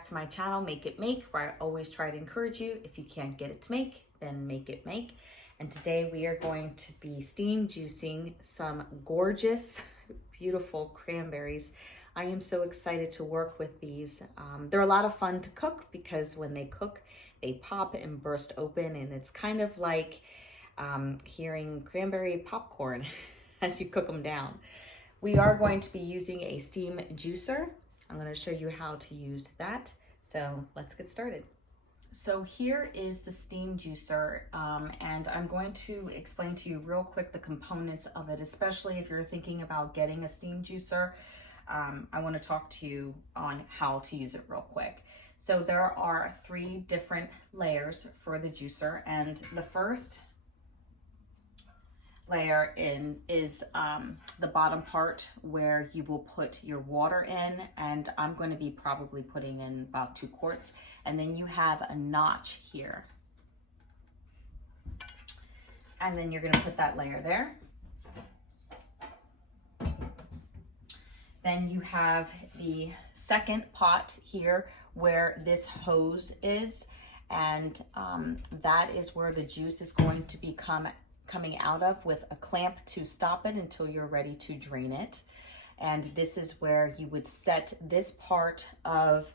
back to my channel, Make It Make, where I always try to encourage you, if you can't get it to make, then make it make. And today we are going to be steam juicing some gorgeous, beautiful cranberries. I am so excited to work with these. They're a lot of fun to cook because when they cook, they pop and burst open, and it's kind of like hearing cranberry popcorn as you cook them down. We are going to be using a steam juicer. I'm going to show you how to use that. So let's get started. So here is the steam juicer, and I'm going to explain to you real quick the components of it, especially if you're thinking about getting a steam juicer. I want to talk to you on how to use it real quick. So there are 3 different layers for the juicer, and the first layer is the bottom part where you will put your water in, and I'm going to be probably putting in about 2 quarts, and then you have a notch here, and then you're going to put that layer there. Then you have the second pot here where this hose is, and that is where the juice is going to be coming out of, with a clamp to stop it until you're ready to drain it. And this is where you would set this part of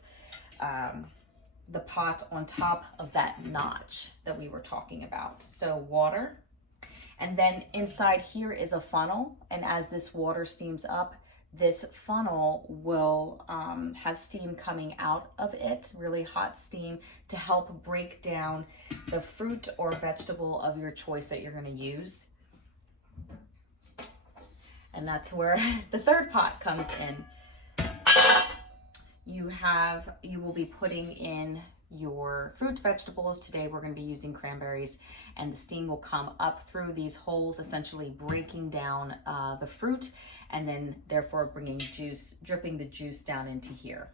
the pot on top of that notch that we were talking about. So water, and then inside here is a funnel, and as this water steams up, this funnel will have steam coming out of it, really hot steam, to help break down the fruit or vegetable of your choice that you're going to use. And that's where the third pot comes in. You will be putting in your fruit, vegetables. Today we're going to be using cranberries, and the steam will come up through these holes, essentially breaking down the fruit, and then therefore dripping the juice down into here.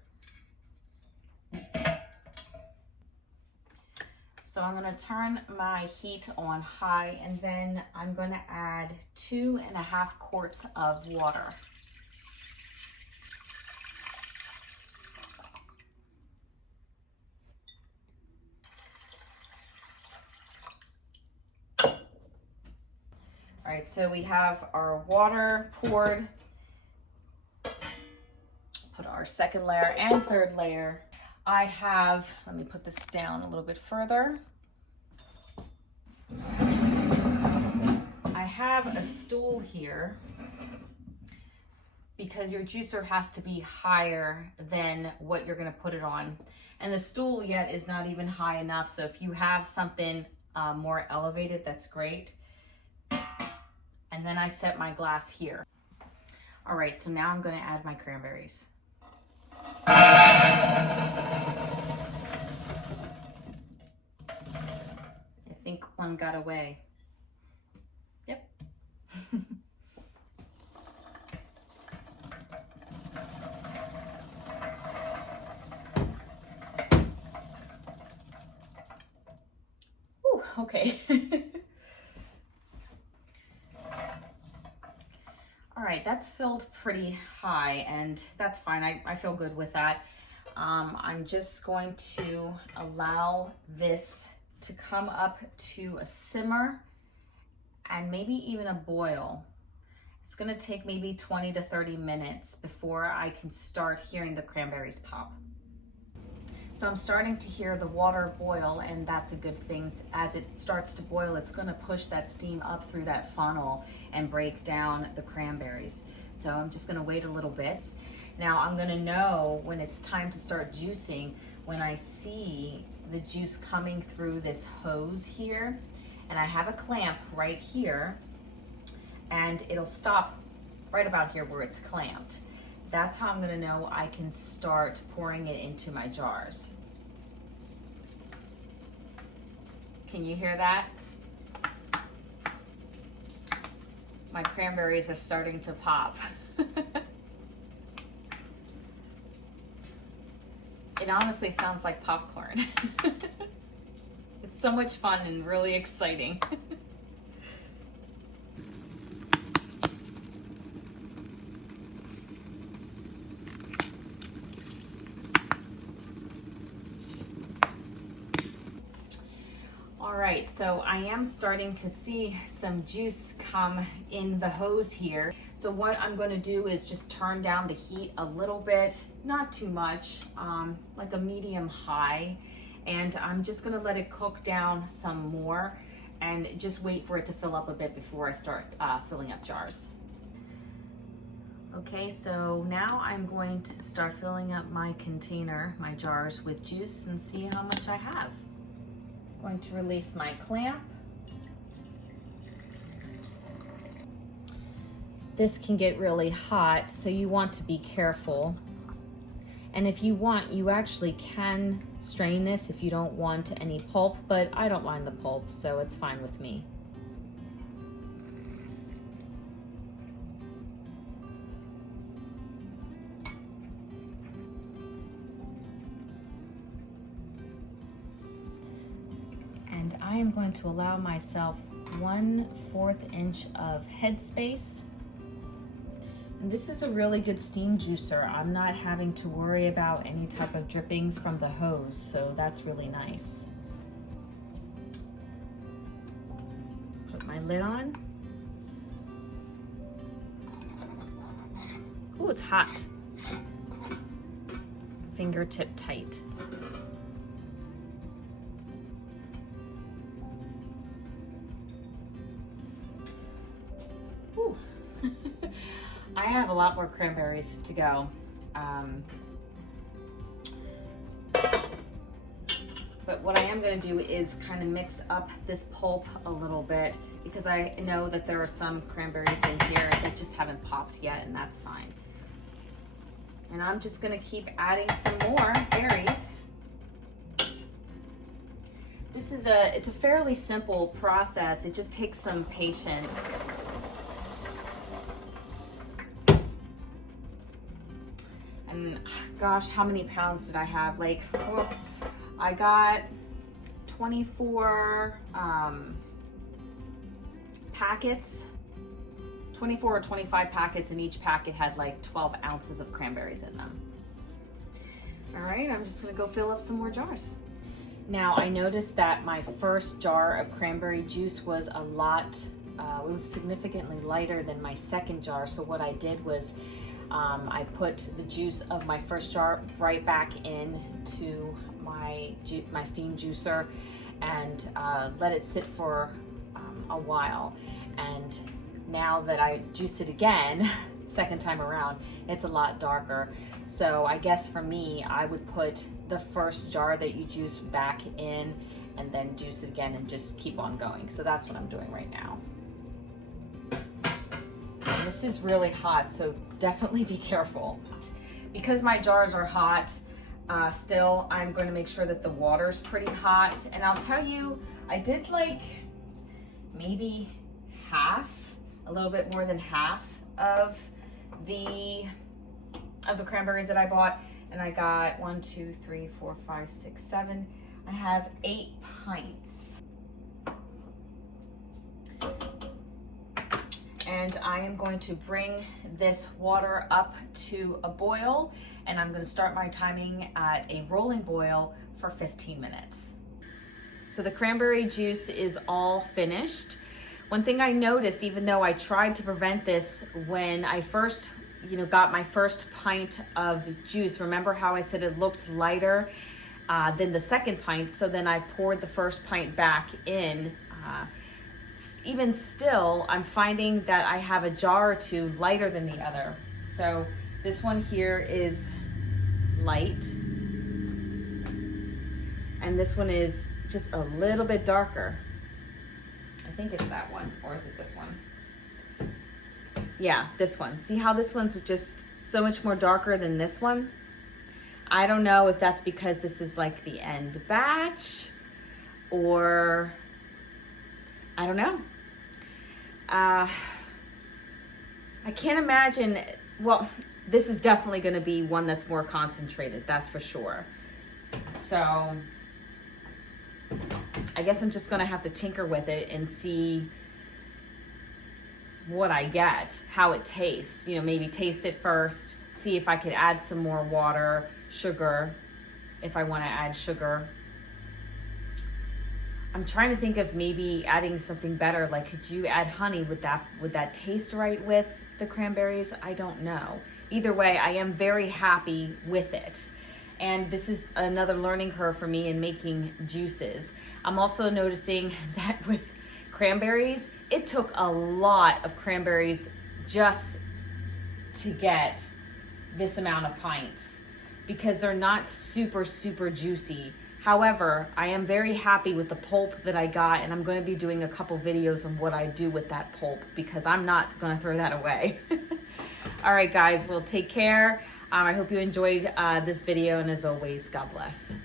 So I'm going to turn my heat on high, and then I'm going to add 2.5 quarts of water. All right, so we have our water poured, put our second layer and third layer. Let me put this down a little bit further. I have a stool here because your juicer has to be higher than what you're gonna put it on. And the stool yet is not even high enough, so if you have something more elevated, that's great. And then I set my glass here. All right, so now I'm gonna add my cranberries. I think one got away. Yep. Ooh, okay. All right, that's filled pretty high, and that's fine. I feel good with that. I'm just going to allow this to come up to a simmer and maybe even a boil. It's gonna take maybe 20 to 30 minutes before I can start hearing the cranberries pop. So I'm starting to hear the water boil, and that's a good thing. As it starts to boil, it's gonna push that steam up through that funnel and break down the cranberries. So I'm just gonna wait a little bit. Now I'm gonna know when it's time to start juicing when I see the juice coming through this hose here. And I have a clamp right here, and it'll stop right about here where it's clamped. That's how I'm gonna know I can start pouring it into my jars. Can you hear that? My cranberries are starting to pop. It honestly sounds like popcorn. It's so much fun and really exciting. All right, so I am starting to see some juice come in the hose here. So what I'm going to do is just turn down the heat a little bit, not too much, like a medium high. And I'm just going to let it cook down some more and just wait for it to fill up a bit before I start filling up jars. Okay, so now I'm going to start filling up my container, my jars with juice, and see how much I have. Going to release my clamp. This can get really hot, so you want to be careful. And if you want, you actually can strain this if you don't want any pulp, but I don't mind the pulp, so it's fine with me. And I am going to allow myself 1/4 inch of headspace. And this is a really good steam juicer. I'm not having to worry about any type of drippings from the hose, so that's really nice. Put my lid on. Ooh, it's hot. Fingertip tight. I have a lot more cranberries to go. But what I am going to do is kind of mix up this pulp a little bit, because I know that there are some cranberries in here that just haven't popped yet, and that's fine. And I'm just going to keep adding some more berries. It's a fairly simple process. It just takes some patience. And gosh, how many pounds did I have? Like, oh, I got 24 packets, 24 or 25 packets, and each packet had like 12 ounces of cranberries in them. All right, I'm just gonna go fill up some more jars. Now, I noticed that my first jar of cranberry juice was a lot, it was significantly lighter than my second jar. So what I did was I put the juice of my first jar right back into my steam juicer and let it sit for a while. And now that I juiced it again, second time around, it's a lot darker. So I guess for me, I would put the first jar that you juice back in and then juice it again and just keep on going. So that's what I'm doing right now. And this is really hot, so definitely be careful. Because my jars are hot, still, I'm going to make sure that the water's pretty hot. And I'll tell you, I did like maybe half, a little bit more than half of the cranberries that I bought. And I got 1, 2, 3, 4, 5, 6, 7. I have 8 pints. And I am going to bring this water up to a boil, and I'm going to start my timing at a rolling boil for 15 minutes. So the cranberry juice is all finished. One thing I noticed, even though I tried to prevent this when I first got my first pint of juice, remember how I said it looked lighter than the second pint? So then I poured the first pint back in. Even still, I'm finding that I have a jar or two lighter than the other. So this one here is light, and this one is just a little bit darker. I think it's that one, or is it this one? Yeah, this one. See how this one's just so much more darker than this one? I don't know if that's because this is like the end batch, or I don't know. I can't imagine, well, this is definitely going to be one that's more concentrated, that's for sure. So I guess I'm just going to have to tinker with it and see what I get, how it tastes. Maybe taste it first, see if I could add some more water, sugar, if I want to add sugar. I'm trying to think of maybe adding something better. Like, could you add honey? Would that taste right with the cranberries? I don't know. Either way, I am very happy with it. And this is another learning curve for me in making juices. I'm also noticing that with cranberries, it took a lot of cranberries just to get this amount of pints because they're not super, super juicy. However, I am very happy with the pulp that I got, and I'm going to be doing a couple videos on what I do with that pulp because I'm not going to throw that away. All right, guys, well, take care. I hope you enjoyed this video, and as always, God bless.